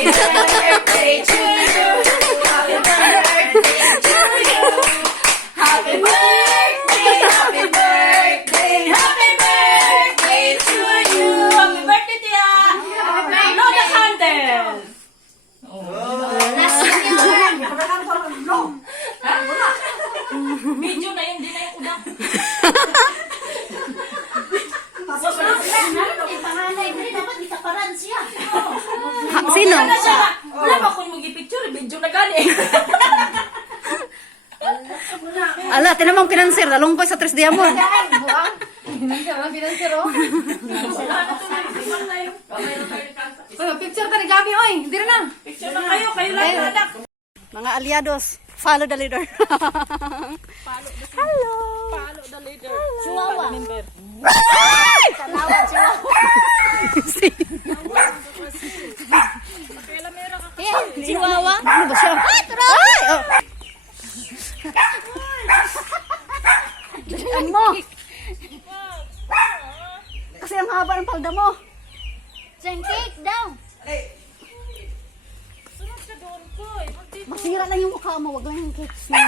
birthday to you. Happy birthday to you. Happy birthday, happy birthday, happy birthday to you. Happy birthday, Tia. Blow the candle. Last yun. Video na yun, di na yung udak. Panganay mo rin dapat ikaparan siya. Sino? Wala pa kung mag-picture, video na gani. Ala, tinamang pinansir. Lalong ko sa Tres Diamond. Picture ka ni Gabi, oy. Hindi rin na. Picture na kayo, kayo lang na anak. Mga aliados, follow the leader. Hello. Follow the leader. Chihuahua. Member. Kalawa, chihuahua. Chihuahua? Ano ba siya? Ay! Oh. Dalian mo. Kasi ang haba ng palda mo. Send cake daw. Sunod ka doon ko. Masira lang yung mukha mo. Wag lang yung cakes mo.